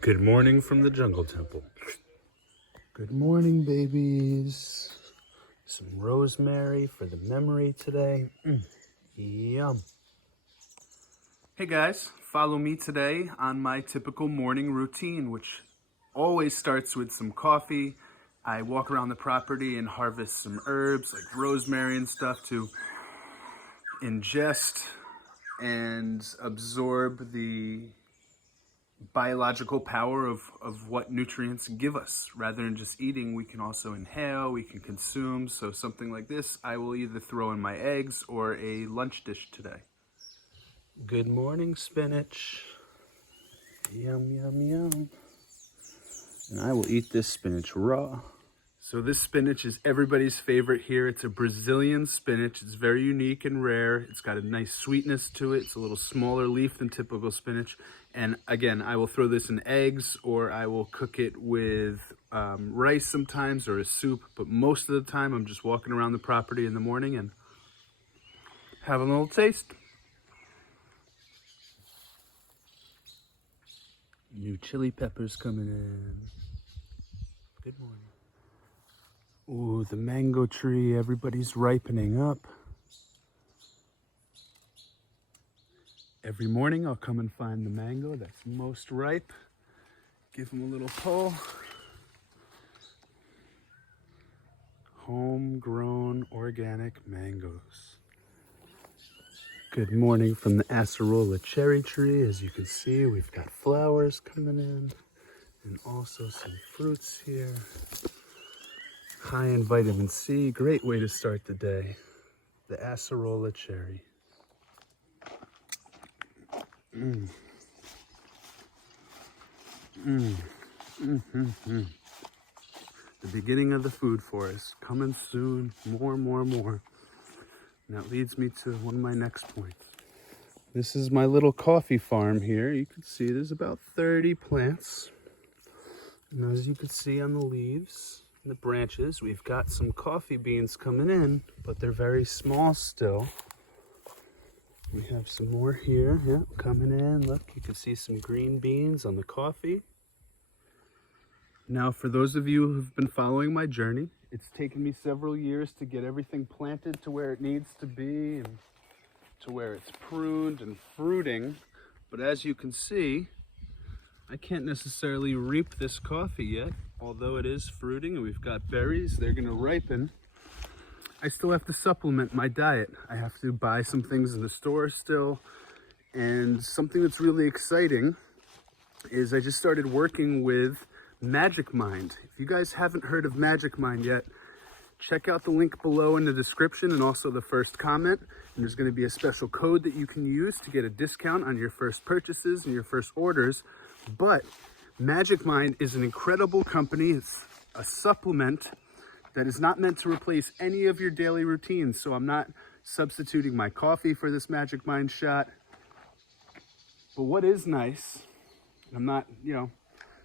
Good morning from the jungle temple. Good morning, babies. Some rosemary for the memory today. Yum. Hey guys, follow me today on my typical morning routine, which always starts with some coffee. I walk around the property and harvest some herbs like rosemary and stuff to ingest and absorb the biological power of what nutrients give us. Rather than just eating, we can also inhale, we can consume. So something like this, I will either throw in my eggs or a lunch dish today. Good morning, spinach. Yum, yum, yum. And I will eat this spinach raw. So this spinach is everybody's favorite here. It's a Brazilian spinach. It's very unique and rare. It's got a nice sweetness to it. It's a little smaller leaf than typical spinach. And again, I will throw this in eggs, or I will cook it with rice sometimes, or a soup. But most of the time, I'm just walking around the property in the morning and having a little taste. New chili peppers coming in. Good morning. Ooh, the mango tree, everybody's ripening up. Every morning I'll come and find the mango that's most ripe. Give them a little pull. Homegrown organic mangoes. Good morning from the acerola cherry tree. As you can see, we've got flowers coming in and also some fruits here. High in vitamin C, great way to start the day. The acerola cherry. The beginning of the food forest, coming soon, more. And that leads me to one of my next points. This is my little coffee farm here. You can see there's about 30 plants. And as you can see on the leaves, the branches, we've got some coffee beans coming in, but they're very small still. We have some more here, coming in. Look, you can see some green beans on the coffee. Now, for those of you who've been following my journey, it's taken me several years to get everything planted to where it needs to be and to where it's pruned and fruiting. But as you can see, I can't necessarily reap this coffee yet. Although it is fruiting and we've got berries, they're gonna ripen. I still have to supplement my diet. I have to buy some things in the store still. And something that's really exciting is I just started working with Magic Mind. If you guys haven't heard of Magic Mind yet, check out the link below in the description and also the first comment. And there's gonna be a special code that you can use to get a discount on your first purchases and your first orders. But Magic Mind is an incredible company. It's a supplement that is not meant to replace any of your daily routines. So I'm not substituting my coffee for this Magic Mind shot. But what is nice, I'm not,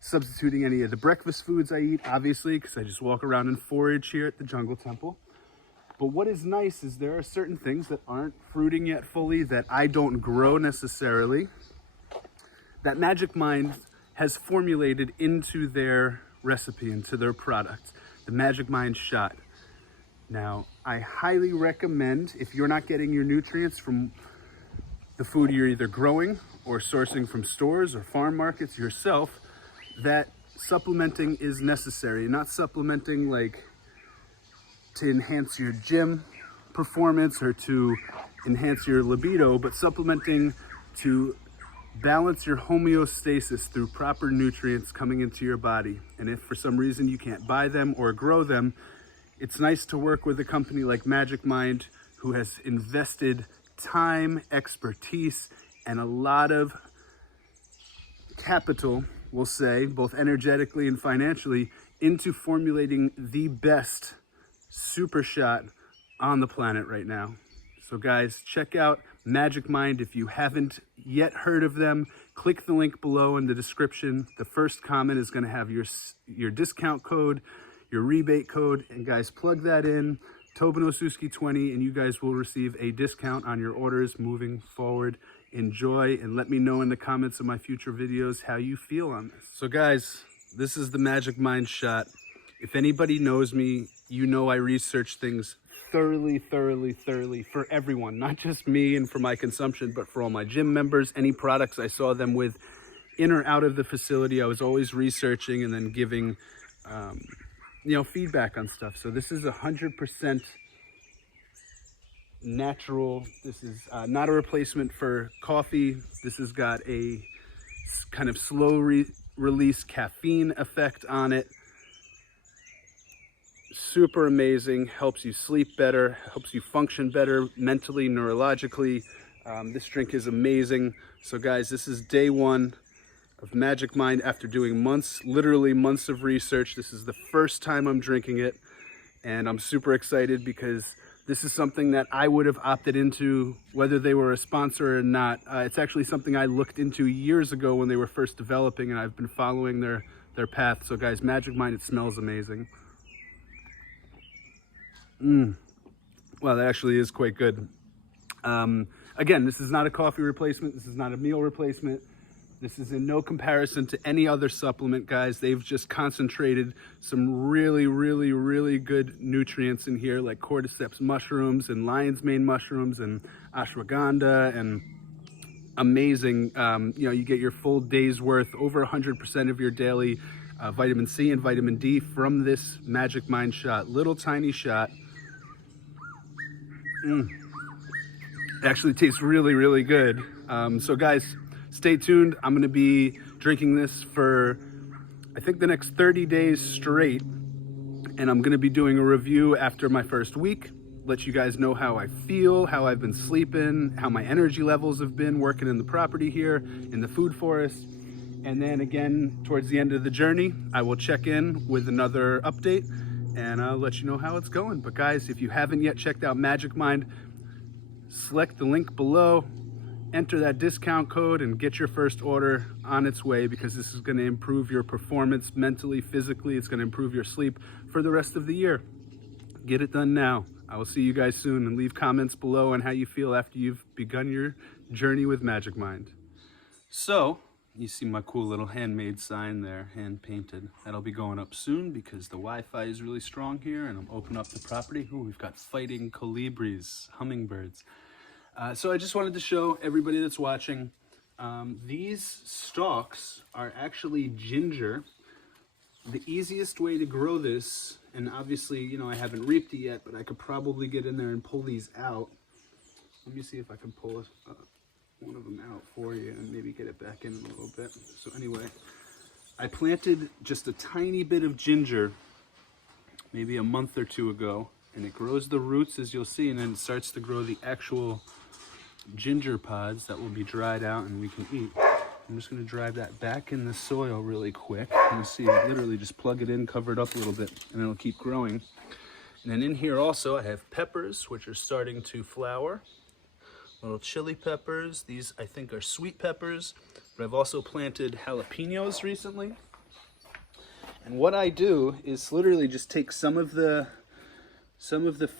substituting any of the breakfast foods I eat, obviously, because I just walk around and forage here at the Jungle Temple. But what is nice is there are certain things that aren't fruiting yet fully, that I don't grow necessarily, that Magic Mind has formulated into their recipe, into their product, the Magic Mind shot. Now, I highly recommend, if you're not getting your nutrients from the food you're either growing or sourcing from stores or farm markets yourself, that supplementing is necessary. Not supplementing like to enhance your gym performance or to enhance your libido, but supplementing to balance your homeostasis through proper nutrients coming into your body. And if for some reason you can't buy them or grow them, it's nice to work with a company like Magic Mind, who has invested time, expertise, and a lot of capital, we'll say, both energetically and financially, into formulating the best super shot on the planet right now. So guys, check out Magic Mind. If you haven't yet heard of them, click the link below in the description. The first comment is going to have your discount code, your rebate code, and guys, plug that in, Tobin Osusky 20, and you guys will receive a discount on your orders moving forward enjoy, and let me know in the comments of my future videos how you feel on this. So guys, this is the Magic Mind shot. If anybody knows me, you know I research things thoroughly for everyone, not just me and for my consumption, but for all my gym members. Any products I saw them with in or out of the facility, I was always researching and then giving feedback on stuff. So this is 100% natural. This is not a replacement for coffee. This has got a kind of slow release caffeine effect on it. Super amazing, helps you sleep better, helps you function better mentally, neurologically. This drink is amazing. So guys, this is day one of Magic Mind after doing months, literally months of research. This is the first time I'm drinking it, and I'm super excited because this is something that I would have opted into whether they were a sponsor or not. It's actually something I looked into years ago when they were first developing, and I've been following their path. So guys, Magic Mind, it smells amazing. Well, that actually is quite good. Again, this is not a coffee replacement. This is not a meal replacement. This is in no comparison to any other supplement, guys. They've just concentrated some really good nutrients in here, like cordyceps mushrooms and lion's mane mushrooms and ashwagandha, and amazing. You get your full day's worth, over 100% of your daily vitamin C and vitamin D from this Magic Mind shot. Little tiny shot. It actually tastes really good. So guys, stay tuned. I'm gonna be drinking this for, I think, the next 30 days straight. And I'm gonna be doing a review after my first week, let you guys know how I feel, how I've been sleeping, how my energy levels have been working in the property here, in the food forest. And then again, towards the end of the journey, I will check in with another update and I'll let you know how it's going. But guys, if you haven't yet checked out Magic Mind, select the link below, enter that discount code, and get your first order on its way, because this is going to improve your performance mentally, physically. It's going to improve your sleep for the rest of the year. Get it done now. I will see you guys soon, and leave comments below on how you feel after you've begun your journey with Magic Mind. So, you see my cool little handmade sign there, hand painted. That'll be going up soon because the Wi-Fi is really strong here, and I'm opening up the property. Ooh, we've got fighting colibris, hummingbirds. So I just wanted to show everybody that's watching, these stalks are actually ginger. The easiest way to grow this, and obviously, I haven't reaped it yet, but I could probably get in there and pull these out. Let me see if I can pull one of them out for you and maybe get it back in a little bit. So anyway, I planted just a tiny bit of ginger maybe a month or two ago, and it grows the roots, as you'll see, and then it starts to grow the actual ginger pods that will be dried out and we can eat. I'm just going to drive that back in the soil really quick. You see, literally just plug it in, cover it up a little bit, and it'll keep growing. And then in here also I have peppers, which are starting to flower. Little chili peppers. These I think are sweet peppers, but I've also planted jalapenos recently. And what I do is literally just take some of the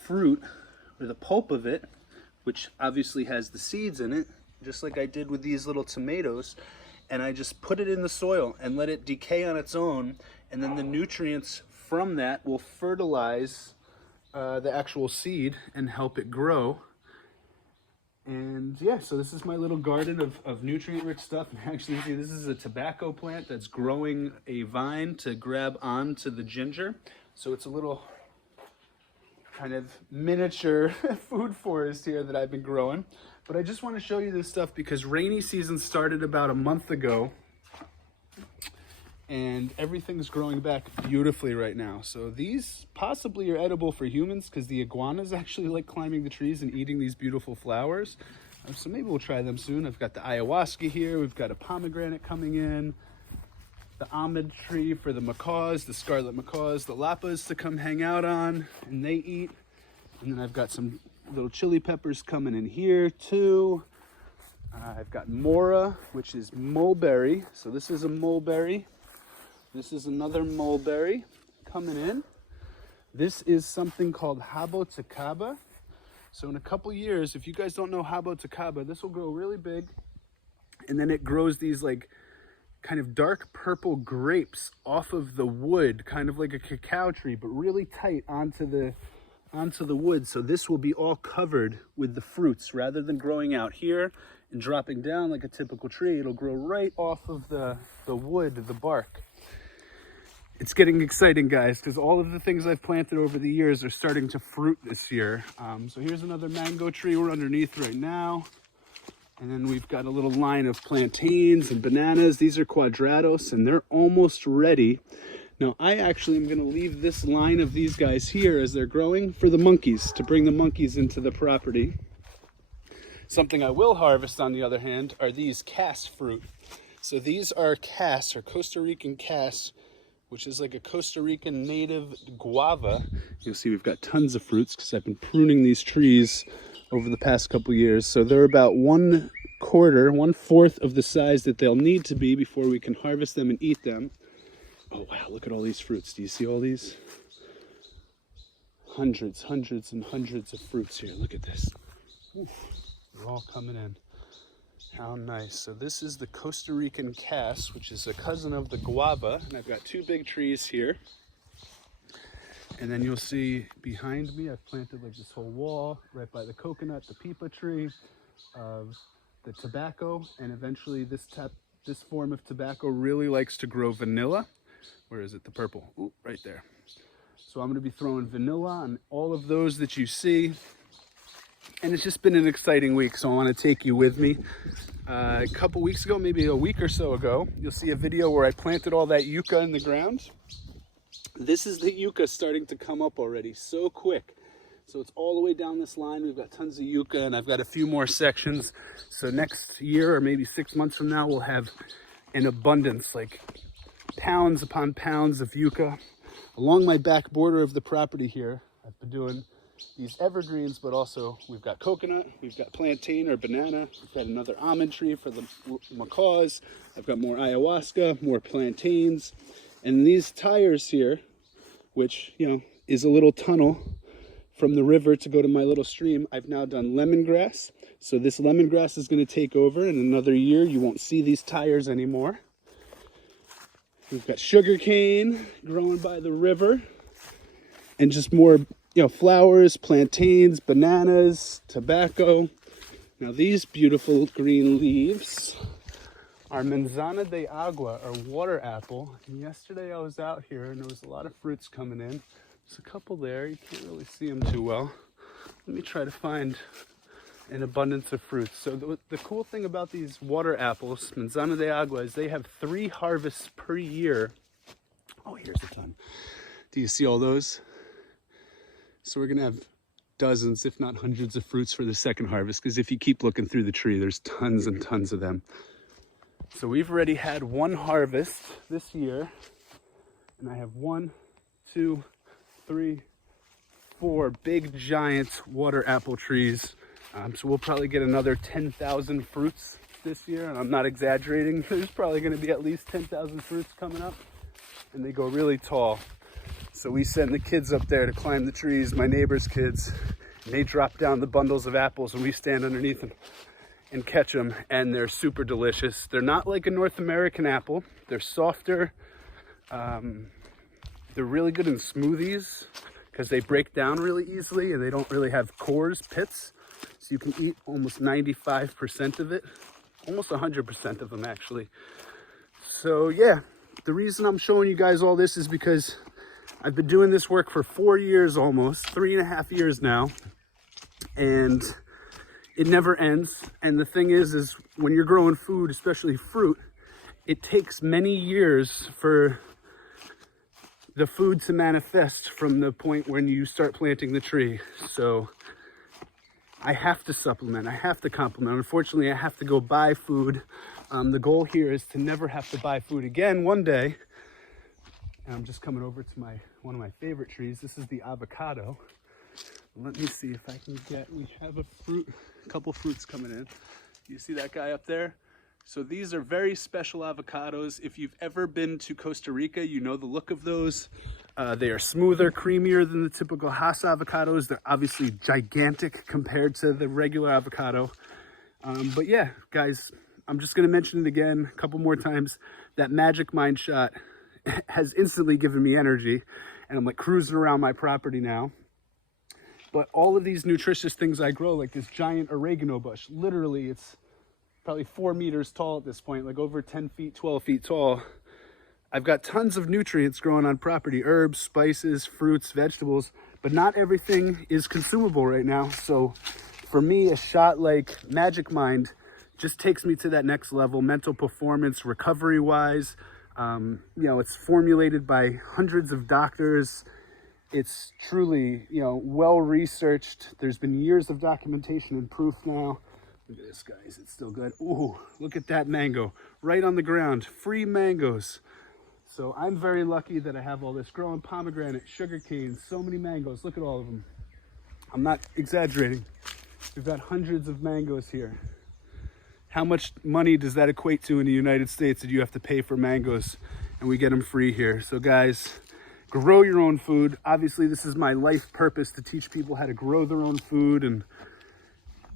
fruit, or the pulp of it, which obviously has the seeds in it, just like I did with these little tomatoes, and I just put it in the soil and let it decay on its own, and then the nutrients from that will fertilize the actual seed and help it grow. And yeah, so this is my little garden of nutrient-rich stuff. And actually, see, this is a tobacco plant that's growing a vine to grab onto the ginger. So it's a little kind of miniature food forest here that I've been growing. But I just want to show you this stuff because rainy season started about a month ago, and everything's growing back beautifully right now. So these possibly are edible for humans because the iguanas actually like climbing the trees and eating these beautiful flowers. So maybe we'll try them soon. I've got the ayahuasca here. We've got a pomegranate coming in. The almond tree for the macaws, the scarlet macaws, the lapas to come hang out on, and they eat. And then I've got some little chili peppers coming in here too. I've got mora, which is mulberry. So this is a mulberry. This is another mulberry coming in. This is something called Jabo Tacaba. So in a couple years, if you guys don't know Jabo Tacaba, this will grow really big. And then it grows these like kind of dark purple grapes off of the wood, kind of like a cacao tree, but really tight onto the wood. So this will be all covered with the fruits rather than growing out here and dropping down like a typical tree. It'll grow right off of the wood, the bark. It's getting exciting, guys, because all of the things I've planted over the years are starting to fruit this year. So here's another mango tree we're underneath right now. And then we've got a little line of plantains and bananas. These are quadrados, and they're almost ready. Now, I actually am going to leave this line of these guys here as they're growing for the monkeys, to bring the monkeys into the property. Something I will harvest, on the other hand, are these cas fruit. So these are cas, or Costa Rican cas, which is like a Costa Rican native guava. You'll see we've got tons of fruits because I've been pruning these trees over the past couple years. So they're about 1/4 of the size that they'll need to be before we can harvest them and eat them. Oh wow, look at all these fruits. Do you see all these? Hundreds and hundreds of fruits here. Look at this. Oof, they're all coming in. How nice. So this is the Costa Rican cas, which is a cousin of the guava. And I've got 2 big trees here. And then you'll see behind me, I've planted like this whole wall right by the coconut, the pipa tree, the tobacco, and eventually this form of tobacco really likes to grow vanilla. Where is it? The purple. Ooh, right there. So I'm going to be throwing vanilla on all of those that you see. And it's just been an exciting week, so I want to take you with me. A couple weeks ago, maybe a week or so ago, you'll see a video where I planted all that yucca in the ground. This is the yucca starting to come up already, so quick. So it's all the way down this line. We've got tons of yucca, and I've got a few more sections. So next year, or maybe 6 months from now, we'll have an abundance, like pounds upon pounds of yucca. Along my back border of the property here, I've been doing these evergreens, but also we've got coconut, we've got plantain or banana, we've got another almond tree for the macaws, I've got more ayahuasca, more plantains, and these tires here, which, you know, is a little tunnel from the river to go to my little stream, I've now done lemongrass. So this lemongrass is going to take over. In another year, you won't see these tires anymore. We've got sugarcane growing by the river, and just more, you know, flowers, plantains, bananas, tobacco. Now these beautiful green leaves are manzana de agua, or water apple. And yesterday I was out here and there was a lot of fruits coming in. There's a couple there, you can't really see them too well. Let me try to find an abundance of fruits. So the cool thing about these water apples, manzana de agua, is they have 3 harvests per year. Oh, here's a ton. Do you see all those? So we're gonna have dozens, if not hundreds of fruits for the second harvest, because if you keep looking through the tree, there's tons and tons of them. So we've already had 1 harvest this year, and I have 1, 2, 3, 4 big giant water apple trees. So we'll probably get another 10,000 fruits this year, and I'm not exaggerating. There's probably going to be at least 10,000 fruits coming up, and they go really tall. So we send the kids up there to climb the trees, my neighbor's kids, and they drop down the bundles of apples, and we stand underneath them and catch them, and they're super delicious. They're not like a North American apple. They're softer. They're really good in smoothies because they break down really easily and they don't really have cores, pits. So you can eat almost 95% of it, almost 100% of them actually. So yeah, the reason I'm showing you guys all this is because I've been doing this work for 4 years almost, 3.5 years now, and it never ends. And the thing is when you're growing food, especially fruit, it takes many years for the food to manifest from the point when you start planting the tree. So I have to supplement, I have to complement. Unfortunately, I have to go buy food. The goal here is to never have to buy food again one day. And I'm just coming over to one of my favorite trees. This is the avocado. Let me see if I can we have a couple fruits coming in. You see that guy up there? So these are very special avocados. If you've ever been to Costa Rica, you know the look of those. They are smoother, creamier than the typical Hass avocados. They're obviously gigantic compared to the regular avocado. But yeah, guys, I'm just going to mention it again a couple more times. That Magic Mind shot has instantly given me energy, and I'm like cruising around my property now. But all of these nutritious things I grow, like this giant oregano bush, literally it's probably 4 meters tall at this point, like over 10 feet, 12 feet tall. I've got tons of nutrients growing on property, herbs, spices, fruits, vegetables, but not everything is consumable right now. So for me, a shot like Magic Mind just takes me to that next level, mental performance, recovery-wise. You know, it's formulated by hundreds of doctors. It's truly, you know, well-researched. There's been years of documentation and proof now. Look at this, guys. It's still good. Ooh, look at that mango right on the ground. Free mangoes. So I'm very lucky that I have all this growing: pomegranate, sugarcane, so many mangoes. Look at all of them. I'm not exaggerating. We've got hundreds of mangoes here. How much money does that equate to in the United States that you have to pay for mangoes? And we get them free here. So guys, grow your own food. Obviously, this is my life purpose, to teach people how to grow their own food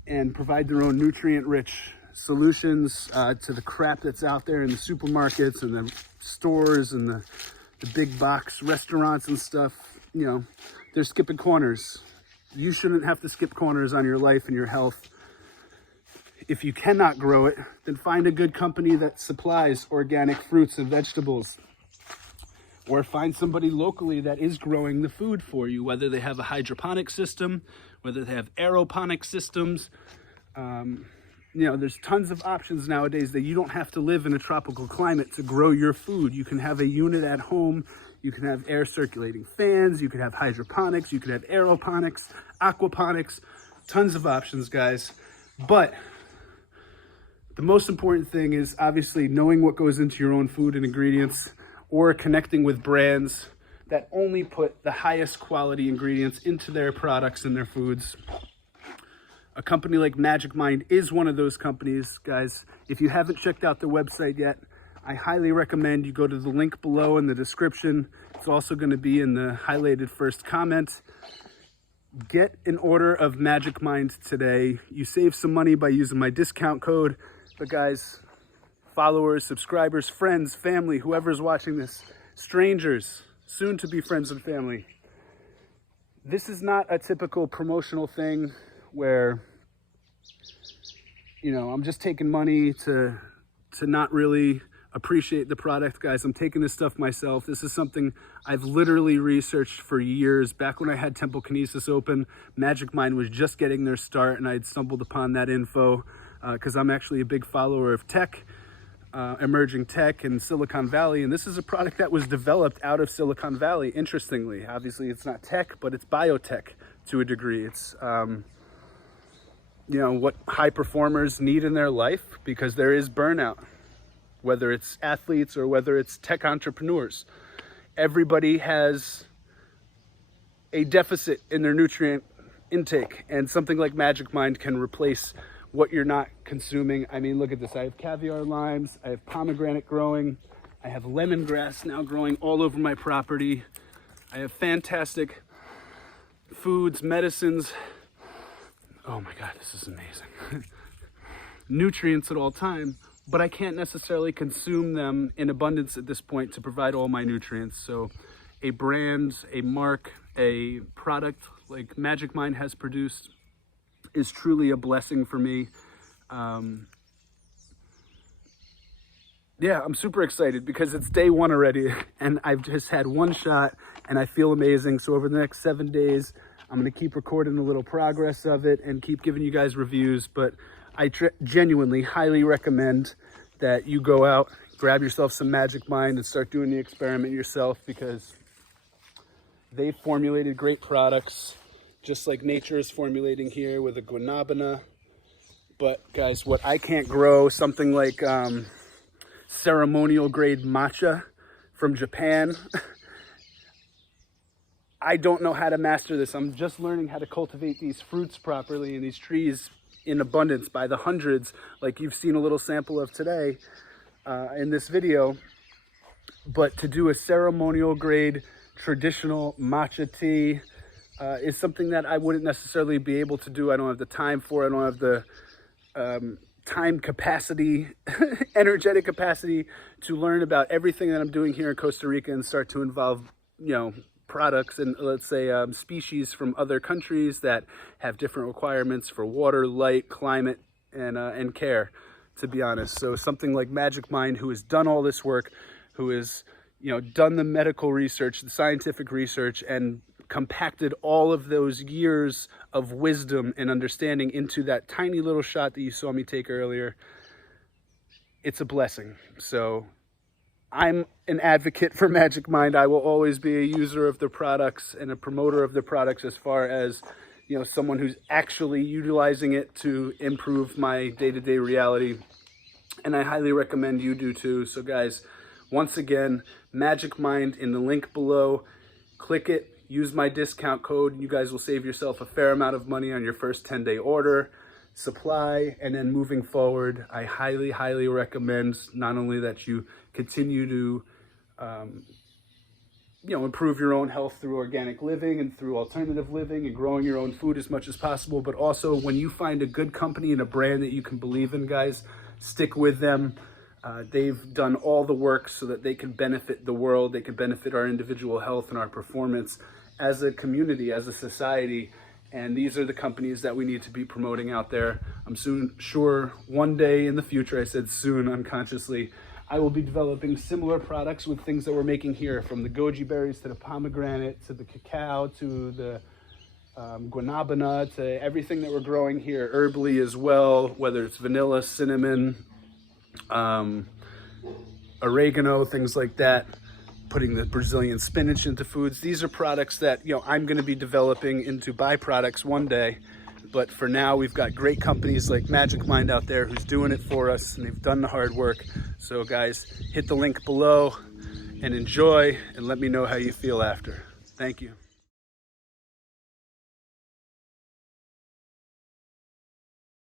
and provide their own nutrient-rich solutions to the crap that's out there in the supermarkets and the stores and the big box restaurants and stuff. You know, they're skipping corners. You shouldn't have to skip corners on your life and your health. If you cannot grow it, then find a good company that supplies organic fruits and vegetables. Or find somebody locally that is growing the food for you, whether they have a hydroponic system, whether they have aeroponic systems. You know, there's tons of options nowadays that you don't have to live in a tropical climate to grow your food. You can have a unit at home. You can have air circulating fans. You can have hydroponics. You can have aeroponics, aquaponics, tons of options, guys. But the most important thing is obviously knowing what goes into your own food and ingredients, or connecting with brands that only put the highest quality ingredients into their products and their foods. A company like Magic Mind is one of those companies, guys. If you haven't checked out their website yet, I highly recommend you go to the link below in the description. It's also going to be in the highlighted first comment. Get an order of Magic Mind today. You save some money by using my discount code. But guys, followers, subscribers, friends, family, whoever's watching this, strangers, soon to be friends and family, this is not a typical promotional thing where, you know, I'm just taking money to not really appreciate the product. Guys, I'm taking this stuff myself. This is something I've literally researched for years. Back when I had Temple Kinesis open, Magic Mind was just getting their start, and I had stumbled upon that info because I'm actually a big follower of tech, emerging tech in Silicon Valley. And this is a product that was developed out of Silicon Valley, interestingly. Obviously, it's not tech, but it's biotech to a degree. It's you know, what high performers need in their life, because there is burnout, whether it's athletes or whether it's tech entrepreneurs. Everybody has a deficit in their nutrient intake, and something like Magic Mind can replace what you're not consuming. I mean, look at this. I have caviar limes, I have pomegranate growing, I have lemongrass now growing all over my property. I have fantastic foods, medicines. Oh my God, this is amazing. Nutrients at all time, but I can't necessarily consume them in abundance at this point to provide all my nutrients. So a brand, a mark, a product like Magic Mind has produced is truly a blessing for me. Yeah, I'm super excited because it's day one already, and I've just had one shot and I feel amazing. So over the next 7 days, I'm going to keep recording a little progress of it and keep giving you guys reviews. But I genuinely highly recommend that you go out, grab yourself some Magic Mind and start doing the experiment yourself, because they've formulated great products, just like nature is formulating here with a guanabana. But guys, what I can't grow, something like ceremonial grade matcha from Japan. I don't know how to master this. I'm just learning how to cultivate these fruits properly and these trees in abundance by the hundreds, like you've seen a little sample of today in this video. But to do a ceremonial grade traditional matcha tea is something that I wouldn't necessarily be able to do. I don't have the time for it. I don't have the time capacity, energetic capacity to learn about everything that I'm doing here in Costa Rica and start to involve, you know, products and let's say species from other countries that have different requirements for water, light, climate, and care, to be honest. So something like Magic Mind, who has done all this work, who has, you know, done the medical research, the scientific research, and compacted all of those years of wisdom and understanding into that tiny little shot that you saw me take earlier. It's a blessing. So I'm an advocate for Magic Mind. I will always be a user of the products and a promoter of the products, as far as, you know, someone who's actually utilizing it to improve my day-to-day reality. And I highly recommend you do too. So guys, once again, Magic Mind in the link below. Click it. Use my discount code. You guys will save yourself a fair amount of money on your first 10-day order, supply, and then moving forward, I highly, highly recommend not only that you continue to, you know, improve your own health through organic living and through alternative living and growing your own food as much as possible, but also when you find a good company and a brand that you can believe in, guys, stick with them. They've done all the work so that they can benefit the world, they can benefit our individual health and our performance as a community, as a society, and these are the companies that we need to be promoting out there. I'm sure one day in the future, I said soon unconsciously, I will be developing similar products with things that we're making here, from the goji berries to the pomegranate to the cacao to the guanabana to everything that we're growing here herbally as well, whether it's vanilla, cinnamon, oregano, things like that, putting the Brazilian spinach into foods. These are products that, you know, I'm going to be developing into byproducts one day. But for now, we've got great companies like Magic Mind out there who's doing it for us, and they've done the hard work. So guys, hit the link below and enjoy, and let me know how you feel after. Thank you.